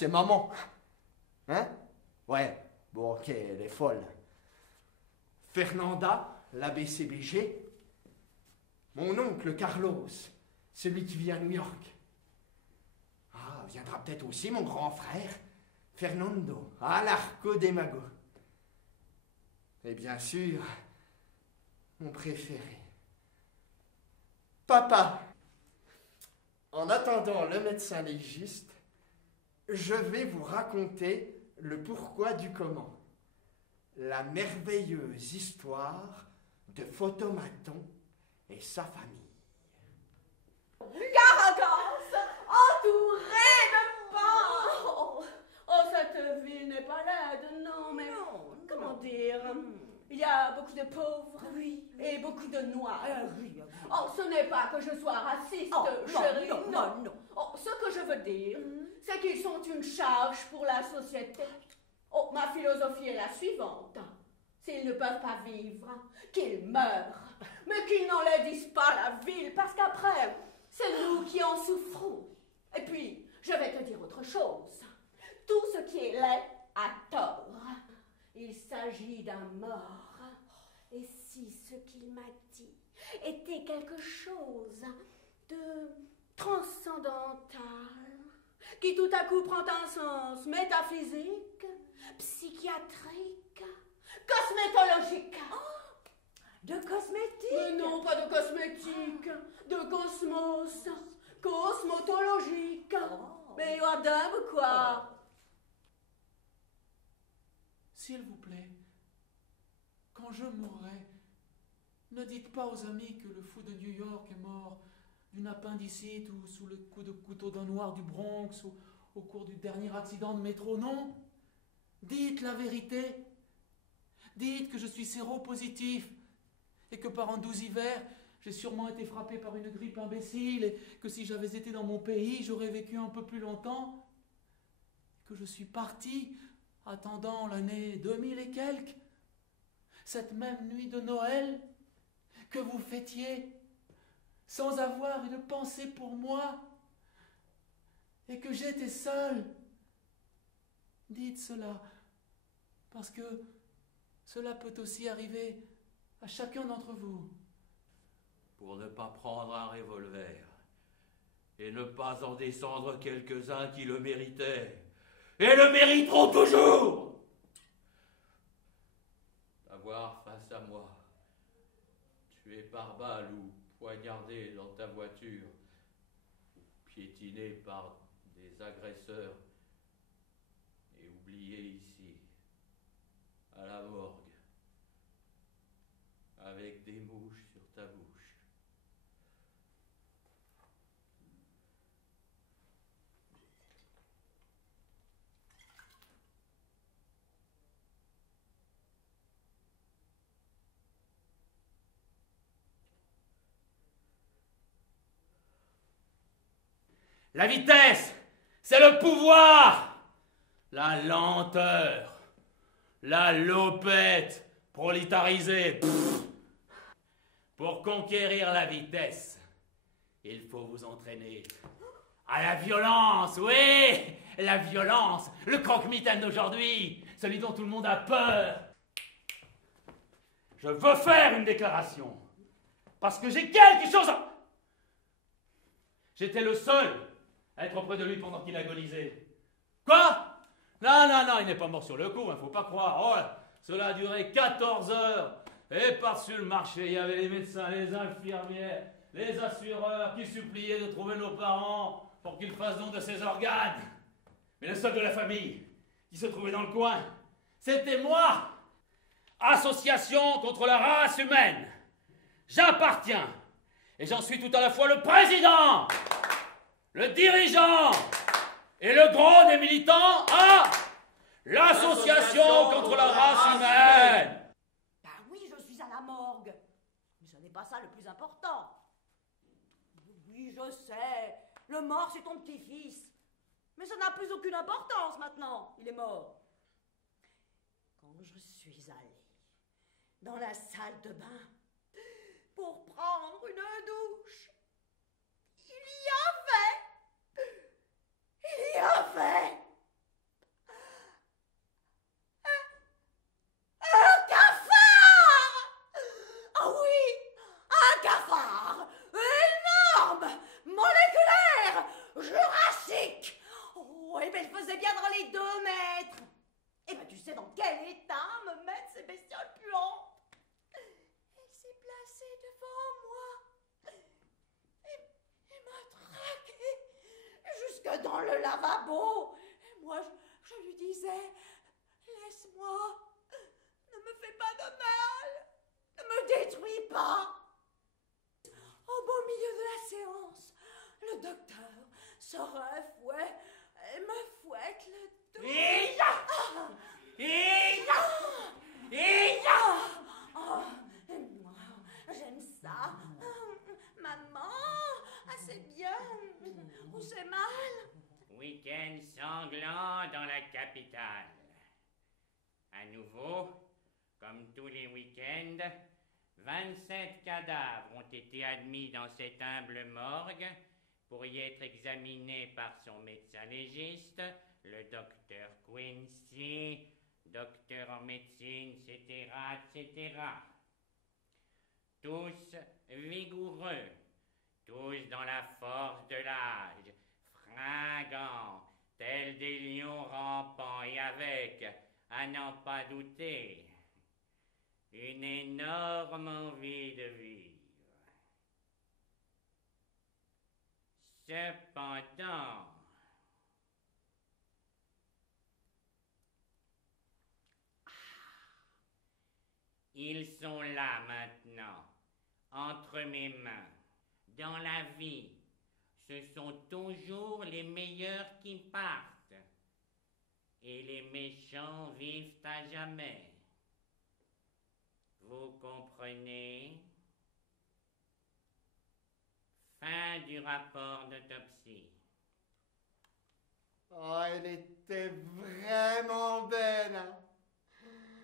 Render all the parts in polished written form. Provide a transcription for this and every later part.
c'est maman. Hein? Ouais, bon, ok, elle est folle. Fernanda, la BCBG. Mon oncle Carlos, celui qui vit à New York. Ah, viendra peut-être aussi mon grand frère, Fernando, à l'Arco des Magos. Et bien sûr, mon préféré, Papa. En attendant le médecin légiste, je vais vous raconter le pourquoi du comment. La merveilleuse histoire de Photomaton et sa famille. Caracas, entourée de pain. Oh, cette ville n'est pas laide, non, mais comment dire? Il y a beaucoup de pauvres, oui, et beaucoup de noirs. Oui. Oh, ce n'est pas que je sois raciste, chérie, non. Oh, ce que je veux dire, c'est qu'ils sont une charge pour la société. Oh, ma philosophie est la suivante. S'ils ne peuvent pas vivre, qu'ils meurent, mais qu'ils n'enlaidissent pas la ville, parce qu'après, c'est nous qui en souffrons. Et puis, je vais te dire autre chose. Tout ce qui est laid a tort. Il s'agit d'un mort. Et si ce qu'il m'a dit était quelque chose de transcendantal, qui tout à coup prend un sens métaphysique, psychiatrique, cosmétologique. De cosmétiques? Mais non, pas de cosmétique, de cosmos, cosmotologique. Mais madame, quoi? S'il vous plaît, quand je mourrai, ne dites pas aux amis que le fou de New York est mort d'une appendicite ou sous le coup de couteau d'un noir du Bronx ou au cours du dernier accident de métro, non. Dites la vérité. Dites que je suis séropositif et que par un doux hiver, j'ai sûrement été frappé par une grippe imbécile et que si j'avais été dans mon pays, j'aurais vécu un peu plus longtemps. Que je suis parti attendant l'année 2000 et quelques, cette même nuit de Noël que vous fêtiez, sans avoir une pensée pour moi, et que j'étais seul. Dites cela, parce que cela peut aussi arriver à chacun d'entre vous. Pour ne pas prendre un revolver, et ne pas en descendre quelques-uns qui le méritaient, et le mériteront toujours. D'avoir face à moi, tué par balle ou poignardé dans ta voiture, piétiné par des agresseurs, et oublié ici, à la morgue, avec des mouches sur ta bouche. La vitesse, c'est le pouvoir. La lenteur, la lopette prolétarisée. Pff. Pour conquérir la vitesse, il faut vous entraîner à la violence, oui, la violence, le croque-mitaine d'aujourd'hui, celui dont tout le monde a peur. Je veux faire une déclaration, parce que j'ai quelque chose à... J'étais le seul à être auprès de lui pendant qu'il agonisait. Quoi? Non, il n'est pas mort sur le coup, faut pas croire. Oh, cela a duré 14 heures. Et par-dessus le marché, il y avait les médecins, les infirmières, les assureurs qui suppliaient de trouver nos parents pour qu'ils fassent don de ses organes. Mais le seul de la famille qui se trouvait dans le coin, c'était moi. Association contre la race humaine. J'appartiens, et j'en suis tout à la fois le président, le dirigeant et le gros des militants à l'Association contre la race humaine. Ben oui, je suis à la morgue. Mais ce n'est pas ça le plus important. Oui, je sais. Le mort, c'est ton petit-fils. Mais ça n'a plus aucune importance maintenant. Il est mort. Quand je suis allée dans la salle de bain pour prendre une douche, il y avait le lavabo. Et moi, je lui disais, laisse-moi, ne me fais pas de mal, ne me détruis pas. Au beau milieu de la séance, le docteur sort un fouet et me fouette le dos. J'aime ça. Maman, c'est bien. Où c'est mal? Week-end sanglant dans la capitale. À nouveau, comme tous les week-ends, 27 cadavres ont été admis dans cette humble morgue pour y être examinés par son médecin légiste, le docteur Quincy, docteur en médecine, etc., etc. Tous vigoureux, tous dans la force de l'âge, fringants, tels des lions rampants et avec, à n'en pas douter, une énorme envie de vivre. Cependant, ils sont là maintenant, entre mes mains. Dans la vie, ce sont toujours les meilleurs qui partent, et les méchants vivent à jamais. Vous comprenez? Fin du rapport d'autopsie. Oh, elle était vraiment belle, hein.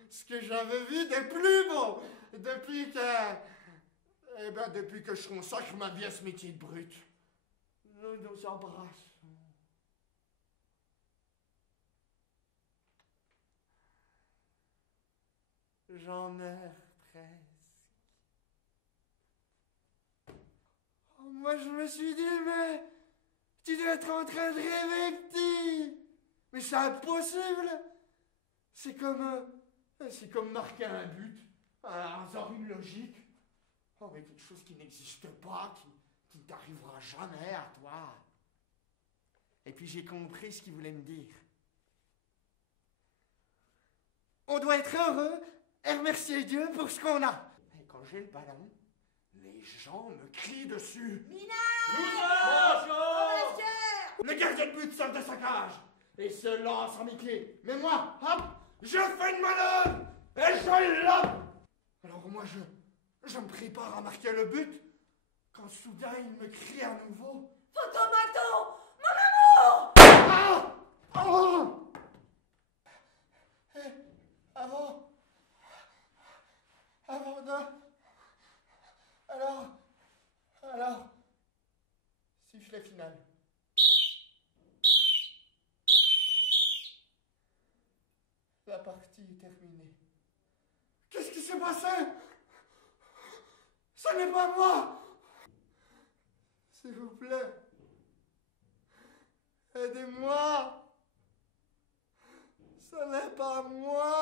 Ce que j'avais vu de plus beau depuis que je consacre ma vie à ce métier de brute. Nous embrasse. J'en meurs presque. Oh, moi, je me suis dit, mais tu dois être en train de rêver, petit. Mais c'est impossible. C'est comme marquer un but, un hasard, une logique. Oh, mais quelque chose qui n'existe pas, qui ne t'arrivera jamais à toi. Et puis j'ai compris ce qu'il voulait me dire. On doit être heureux et remercier Dieu pour ce qu'on a. Et quand j'ai le ballon, les gens me crient dessus. Bonjour. Le gardien de but sort de sa cage et se lance en mi-pied. Mais moi, hop, je fais une manœuvre et je lobe. Alors moi, je me prépare à marquer le but quand soudain il me crie à nouveau. Photomaton, mon amour! Ah! Oh! Et avant de... Alors, sifflet final. La partie est terminée. Qu'est-ce qui s'est passé? Ce n'est pas moi! S'il vous plaît, aidez-moi! Ce n'est pas moi!